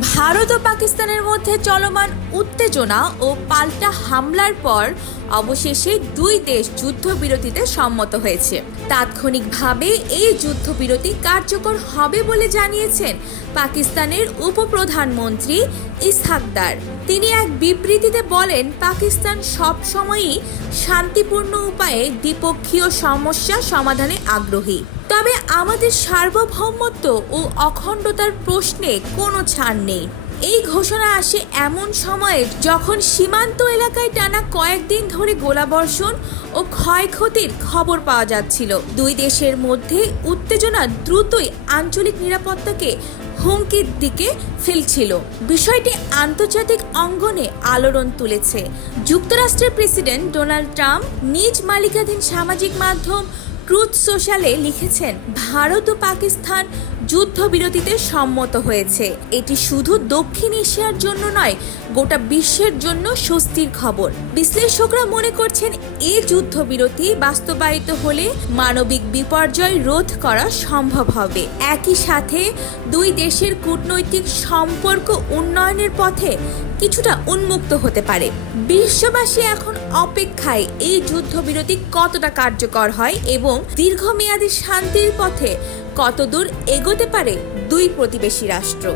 ভারত ও পাকিস্তানের মধ্যে চলমান উত্তেজনা ও পাল্টা হামলার পর অবশেষে দুই দেশ যুদ্ধবিরতিতে সম্মত হয়েছে। তাৎক্ষণিকভাবে এই যুদ্ধবিরতি কার্যকর হবে বলে জানিয়েছেন পাকিস্তানের উপপ্রধানমন্ত্রী ইসহাকদার। তিনি এক বিবৃতিতে বলেন, পাকিস্তান সবসময়ই শান্তিপূর্ণ উপায়ে দ্বিপক্ষীয় সমস্যা সমাধানে আগ্রহী। তবে আমাদের সার্বভৌমত্ব ও অখণ্ডতার প্রশ্নে কোনো ছাড় নেই। এই ঘোষণা আসে এমন সময়ে যখন সীমান্ত এলাকায় টানা কয়েকদিন ধরে গোলাবর্ষণ ও ক্ষয়ক্ষতির খবর পাওয়া যাচ্ছিল। দুই দেশের মধ্যে উত্তেজনা দ্রুতই আঞ্চলিক নিরাপত্তাকে হুমকির দিকে ফেলছিল। বিষয়টি আন্তর্জাতিক অঙ্গনে আলোড়ন তুলেছে। যুক্তরাষ্ট্রের প্রেসিডেন্ট ডোনাল্ড ট্রাম্প নিজ মালিকাধীন সামাজিক মাধ্যম ট্রুথ সোশ্যালে লিখেছেন ভারত ও পাকিস্তান যুদ্ধবিরতিতে সম্মত হয়েছে। এটি শুধু দক্ষিণ এশিয়ার জন্য নয়, গোটা বিশ্বের জন্য স্বস্তির খবর। বিশ্লেষকরা মনে করছেন এই যুদ্ধবিরতি বাস্তবায়িত হলে মানবিক বিপর্যয় রোধ করা সম্ভব হবে। একই সাথে দুই দেশের কূটনৈতিক সম্পর্ক উন্নয়নের পথে কিছুটা উন্মুক্ত হতে পারে। বিশ্ববাসী এখন অপেক্ষায় এই যুদ্ধবিরতি কতটা কার্যকর হয় এবং দীর্ঘমেয়াদী শান্তির পথে কতদূর এগোতে পারে দুই প্রতিবেশী রাষ্ট্র।